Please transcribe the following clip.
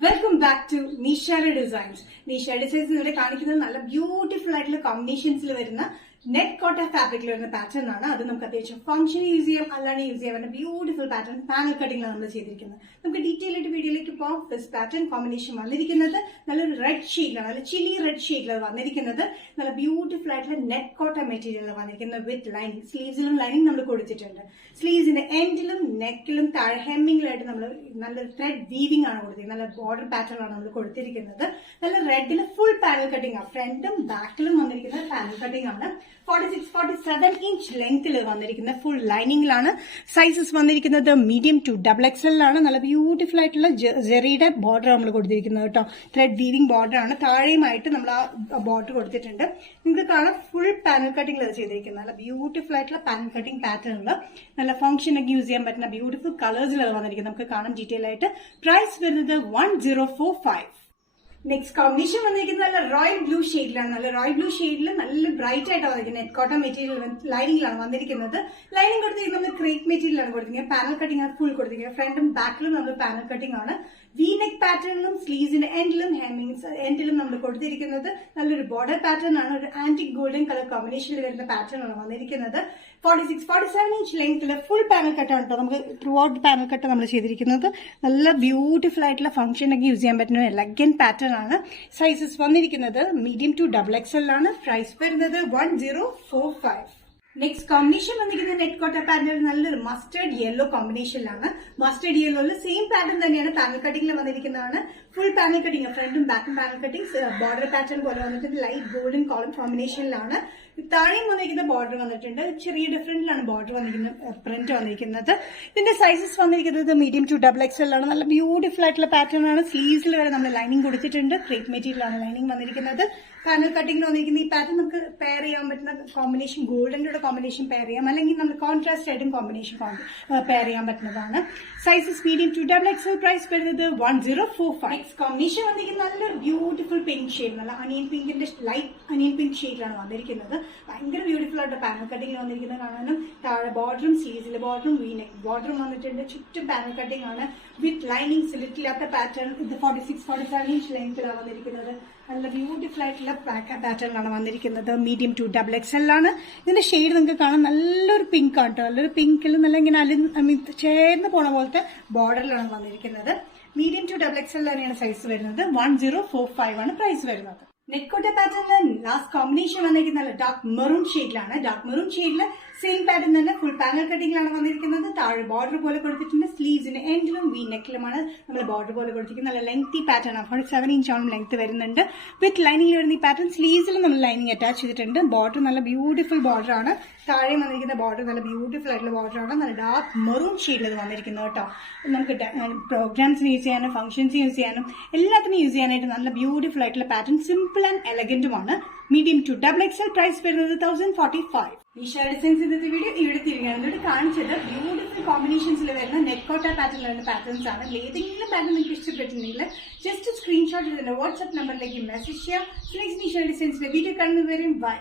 Welcome back to നിഷയുടെ designs. നിഷയുടെ designs ഇവിടെ കാണിക്കുന്നത് നല്ല ബ്യൂട്ടിഫുൾ ആയിട്ടുള്ള കോമ്പിനേഷൻസിൽ വരുന്ന നെറ്റ് കോട്ട ഫാബ്രിക്കിൽ വരുന്ന പാറ്റേൺ ആണ്. അത് നമുക്ക് അത്യാവശ്യം ഫംഗ്ഷൻ യൂസ് ചെയ്യാം, അല്ലാണ്ട് യൂസ് ചെയ്യാൻ പറ്റുന്ന ബ്യൂട്ടിഫുൾ പാറ്റേൺ പാനൽ കട്ടിംഗിലാണ് നമ്മൾ ചെയ്തിരിക്കുന്നത്. നമുക്ക് ഡീറ്റെയിൽ ആയിട്ട് വീഡിയോയിലേക്ക് പോകാം. ഫസ്റ്റ് പാറ്റേൺ കോമ്പിനേഷൻ വന്നിരിക്കുന്നത് നല്ലൊരു റെഡ് ഷെയ്ഡിലാണ്, നല്ല ചില്ലി റെഡ് ഷെയ്ഡിലാണ് വന്നിരിക്കുന്നത്. നല്ല ബ്യൂട്ടിഫുൾ ആയിട്ടുള്ള നെറ്റ് കോട്ട മെറ്റീരിയൽ വന്നിരിക്കുന്നത് വിത്ത് ലൈനിങ്. സ്ലീവ്സിലും ലൈനിങ് നമ്മൾ കൊടുത്തിട്ടുണ്ട്. സ്ലീവ്സിന്റെ എൻഡിലും നെക്കിലും താഴെ ഹെമ്മിങ്ങിലായിട്ട് നമ്മൾ നല്ലൊരു ത്രെഡ് വീവിംഗ് ആണ് കൊടുത്തിരിക്കുന്നത്. നല്ല ബോർഡർ പാറ്റേൺ ആണ് നമ്മൾ കൊടുത്തിരിക്കുന്നത്. നല്ല റെഡിൽ ഫുൾ പാനൽ കട്ടിംഗ് ആണ്. ഫ്രണ്ടും ബാക്കിലും വന്നിരിക്കുന്ന പാനൽ കട്ടിംഗ് ആണ്. 46-47 ഇഞ്ച് ലെങ്ത്തിൽ വന്നിരിക്കുന്ന ഫുൾ ലൈനിങ്ങിലാണ്. സൈസസ് വന്നിരിക്കുന്നത് മീഡിയം ടു XXL ആണ്. നല്ല ബ്യൂട്ടിഫുൾ ആയിട്ടുള്ള ജെറിയുടെ ബോർഡർ നമ്മൾ കൊടുത്തിരിക്കുന്നത് കേട്ടോ. ത്രെഡ് വീവിംഗ് ബോർഡർ ആണ്. താഴെയുമായിട്ട് നമ്മൾ ആ ബോർഡർ കൊടുത്തിട്ടുണ്ട്. നിങ്ങൾക്ക് കാണാം ഫുൾ പാനൽ കട്ടിംഗ് ചെയ്തിരിക്കുന്നത്. നല്ല ബ്യൂട്ടിഫുൾ ആയിട്ടുള്ള പാനൽ കട്ടിംഗ് പാറ്റേണിൽ നല്ല ഫംഗ്ഷനൊക്കെ യൂസ് ചെയ്യാൻ പറ്റുന്ന ബ്യൂട്ടിഫുൾ കളേഴ്സിലാണ് വന്നിരിക്കുന്നത്. നമുക്ക് കാണാം ഡീറ്റെയിൽ ആയിട്ട്. പ്രൈസ് വരുന്നത് 1045. നെക്സ്റ്റ് കോമ്പിനേഷൻ വന്നിരിക്കുന്നത് നല്ല റോയൽ ബ്ലൂ ഷെയ്ഡിലാണ്. നല്ല റോയൽ ബ്ലൂ ഷെയ്ഡിൽ നല്ല ബ്രൈറ്റ് ആയിട്ട് വന്നിരിക്കുന്നത്. നെറ്റ് കോട്ടൺ മെറ്റീരിയൽ ലൈനിങ്ങിലാണ് വന്നിരിക്കുന്നത്. ലൈനിങ് കൊടുത്തിരിക്കുന്നത് നമ്മൾ ക്രേപ്പ് മെറ്റീരിയലാണ് കൊടുത്തിരിക്കുന്നത്. പാനൽ കട്ടിംഗ് ആണ് ഫുൾ കൊടുത്തിരിക്കുന്നത്. ഫ്രണ്ടും ബാക്കിലും നമ്മൾ പാനൽ കട്ടിംഗ് ആണ്. വി നെക്ക് പാറ്റേണിലും സ്ലീവ്സിന്റെ എൻഡിലും എൻഡിലും നമ്മൾ കൊടുത്തിരിക്കുന്നത് നല്ലൊരു ബോർഡർ പാറ്റേൺ ആണ്. ഒരു ആന്റിക് ഗോൾഡൻ കളർ കോമ്പിനേഷനിൽ വരുന്ന പാറ്റേൺ ആണ് വന്നിരിക്കുന്നത്. 46-47 ഇഞ്ച് ലെങ്ത്തിൽ ഫുൾ പാനൽ കട്ടാണ് കേട്ടോ. നമുക്ക് ത്രൂ ഔട്ട് പാനൽ കട്ട് നമ്മൾ ചെയ്തിരിക്കുന്നത്. നല്ല ബ്യൂട്ടിഫുൾ ആയിട്ടുള്ള ഫംഗ്ഷനൊക്കെ യൂസ് ചെയ്യാൻ പറ്റുന്ന എലഗൻ പാറ്റേൺ ആണ്. സൈസസ് വന്നിരിക്കുന്നത് മീഡിയം ടു XXL ആണ്. പ്രൈസ് വരുന്നത് 1045. നെക്സ്റ്റ് കോമ്പിനേഷൻ വന്നിരിക്കുന്നത് നെറ്റ് കോട്ട പാറ്റേൺ നല്ലൊരു മസ്റ്റേർഡ് യെല്ലോ കോമ്പിനേഷനിലാണ്. മസ്റ്റേർഡ് യെല്ലോയിൽ സെയിം പാറ്റേൺ തന്നെയാണ് പാനൽ കട്ടിംഗിൽ വന്നിരിക്കുന്നതാണ്. ഫുൾ പാനൽ കട്ടിംഗ്, ഫ്രണ്ടും ബാക്കും പാനൽ കട്ടിംഗ് ബോർഡർ പാറ്റേൺ പോലെ വന്നിട്ടുണ്ട്. ലൈറ്റ് ഗോൾഡൻ കോളം കോമ്പിനേഷനിലാണ്. താഴെയും വന്നിരിക്കുന്ന ബോർഡർ വന്നിട്ടുണ്ട്. ചെറിയ ഡിഫറൻറ്റിലാണ് ബോർഡർ വന്നിരിക്കുന്നത്, പ്രിന്റ് വന്നിരിക്കുന്നത്. ഇതിന്റെ സൈസസ് വന്നിരിക്കുന്നത് മീഡിയം ടു XXL ആണ്. നല്ല ബ്യൂട്ടിഫുൾ ആയിട്ടുള്ള പാറ്റേൺ ആണ്. സ്ലീവ്സിൽ വരെ നമ്മൾ ലൈനിങ് കൊടുത്തിട്ടുണ്ട്. ക്രേപ്പ് മെറ്റീരിയൽ ആണ് ലൈനിങ് വന്നിരിക്കുന്നത്. പാനൽ കട്ടിംഗിൽ വന്നിരിക്കുന്ന ഈ പാറ്റേൺ നമുക്ക് പെയർ ചെയ്യാൻ പറ്റുന്ന കോമ്പിനേഷൻ ഗോൾഡന്റെ കോമ്പിനേഷൻ പെയർ ചെയ്യാം, അല്ലെങ്കിൽ നമ്മൾ കോൺട്രാസ്റ്റ് ആയിട്ടും കോമ്പിനേഷൻ പെയർ ചെയ്യാൻ പറ്റുന്നതാണ്. Sizes medium to XXL. Price വരുന്നത് 1045. നെക്സ്റ്റ് കോമ്പിനേഷൻ വന്നിരിക്കുന്നത് നല്ലൊരു ബ്യൂട്ടിഫുൾ പിങ്ക് ഷെയ്ഡ്, നല്ല അനിയൻ പിങ്കിന്റെ ലൈറ്റ് അനിയൻ പിങ്ക് ഷെയ്ഡിലാണ് വന്നിരിക്കുന്നത്. ഭയങ്കര ബ്യൂട്ടിഫുൾ ആയിട്ട് പാനൽ കട്ടിംഗിൽ വന്നിരിക്കുന്നത് കാണാനും. താഴെ ബോർഡറും സ്ലീവ്സിലെ ബോർഡറും വി നെക്ക് ബോർഡറും വന്നിട്ടുണ്ട്. ചുറ്റും പാനൽ കട്ടിംഗ് ആണ് വിത്ത് ലൈനിങ്. സിലിറ്റില്ലാത്ത പാറ്റേൺ. ഇത് 46-47 ഇഞ്ച് ലെങ്ത്തിലാണ് വന്നിരിക്കുന്നത്. നല്ല ബ്യൂട്ടിഫുൾ ആയിട്ടുള്ള പാറ്റേണിലാണ് വന്നിരിക്കുന്നത്. മീഡിയം ടു XXL ആണ്. ഇതിന്റെ ഷെയ്ഡ് നിങ്ങൾക്ക് കാണാം നല്ലൊരു പിങ്ക് ആണ് കേട്ടോ. നല്ലൊരു പിങ്കിൽ നല്ല ഇങ്ങനെ ചേർന്ന് പോണ പോലത്തെ ബോർഡറിലാണ് വന്നിരിക്കുന്നത്. മീഡിയം ടു XXL തന്നെയാണ് സൈസ് വരുന്നത്. 1045 ആണ് പ്രൈസ് വരുന്നത്. നെറ്റ് കോട്ട പാറ്റേണിൽ ലാസ്റ്റ് കോമ്പിനേഷൻ വന്നിരിക്കുന്നത് ഡാർക്ക് മെറൂൺ ഷെയ്ഡിലാണ്. ഡാർക്ക് മെറൂൺ ഷെയ്ഡിൽ സെയിം പാറ്റേൺ തന്നെ ഫുൾ പാനൽ കട്ടിംഗിലാണ് വന്നിരിക്കുന്നത്. താഴെ ബോർഡർ പോലെ കൊടുത്തിട്ടുണ്ട്. സ്ലീവ്സിന്റെ എൻഡിലും വി നെക്കിലുമാണ് നമ്മൾ ബോർഡർ പോലെ കൊടുത്തിരിക്കുന്നത്. നല്ല ലെങ്തി പാറ്റേൺ ആണ്. 47 ഇഞ്ചോളം ലെങ്ത് വരുന്നുണ്ട്. വിത്ത് ലൈനിങ്ങിൽ വരുന്ന ഈ പാറ്റേൺ സ്ലീവ്സിലും നമ്മൾ ലൈനിങ് അറ്റാച്ച് ചെയ്തിട്ടുണ്ട്. ബോർഡർ നല്ല ബ്യൂട്ടിഫുൾ ബോർഡർ ആണ്. താഴെ വന്നിരിക്കുന്ന ബോർഡർ നല്ല ബ്യൂട്ടിഫുൾ ആയിട്ടുള്ള ബോർഡർ ആണ്. നല്ല ഡാർക്ക് മെറൂൺ ഷെയ്ഡിൽ വന്നിരിക്കുന്നത് കേട്ടോ. നമുക്ക് പ്രോഗ്രാംസിന് യൂസ് ചെയ്യാനും ഫംഗ്ഷൻസ് യൂസ് ചെയ്യാനും എല്ലാത്തിനും യൂസ് ചെയ്യാനായിട്ട് നല്ല ബ്യൂട്ടിഫുൾ ആയിട്ടുള്ള പാറ്റേൺ, സിമ്പിൾ ആൻഡ് എലഗന്റുമാണ്. Medium to XXL. പ്രൈസ് വരുന്നത് 1045. നിഷ ഡിസൈൻസ് ഇന്നത്തെ വീഡിയോ ഇവിടെ തിരികെയാണ്. ഇവിടെ കാണിച്ചത് ബ്യൂട്ടിഫുൾ കോമ്പിനേഷൻസിൽ വരുന്ന നെറ്റ് കോട്ട പാറ്റേണിൽ വരുന്ന പാറ്റേൺസ് ആണ്. ഏതെങ്കിലും പാറ്റേൺ നിങ്ങൾക്ക് ഇഷ്ടപ്പെട്ടിട്ടുണ്ടെങ്കിൽ ജസ്റ്റ് സ്ക്രീൻഷോട്ട് ഇതിന്റെ വാട്സ്ആപ്പ് നമ്പറിലേക്ക് മെസ്സേജ് ചെയ്യാം. നെക്സ്റ്റ് നിഷ ഡിസൈൻസിന്റെ വീഡിയോ കാണുന്നവരെയും ബൈ.